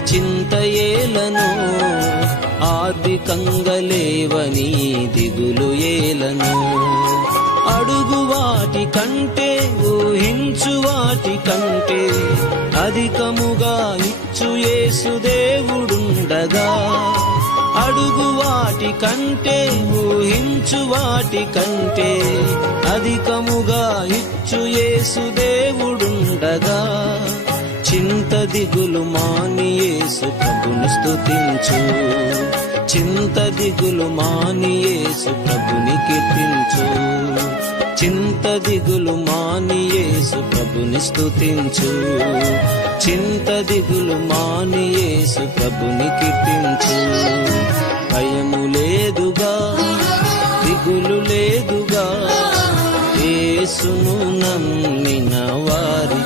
చింత ఏలను ఆర్థికంగా దిగులు ఏలను. అడుగు వాటి కంటే ఊహించు వాటి కంటే అధికముగా ఇచ్చు యేసుదేవుడుండగా అడుగు వాటి కంటే ఊహించు వాటి కంటే అధికముగా ఇచ్చు యేసుదేవుడుండగా చింత దిగులు మాని యేసు ప్రభుని స్తుతించు. చింత దిగులు మాని యేసు ప్రభుని కీర్తించు. చింత దిగులు మాని యేసు ప్రభుని స్తుతించు. చింత దిగులు మాని యేసు ప్రభుని కీర్తించు. భయము లేదుగా దిగులు లేదుగా యేసును నమ్మిన వారి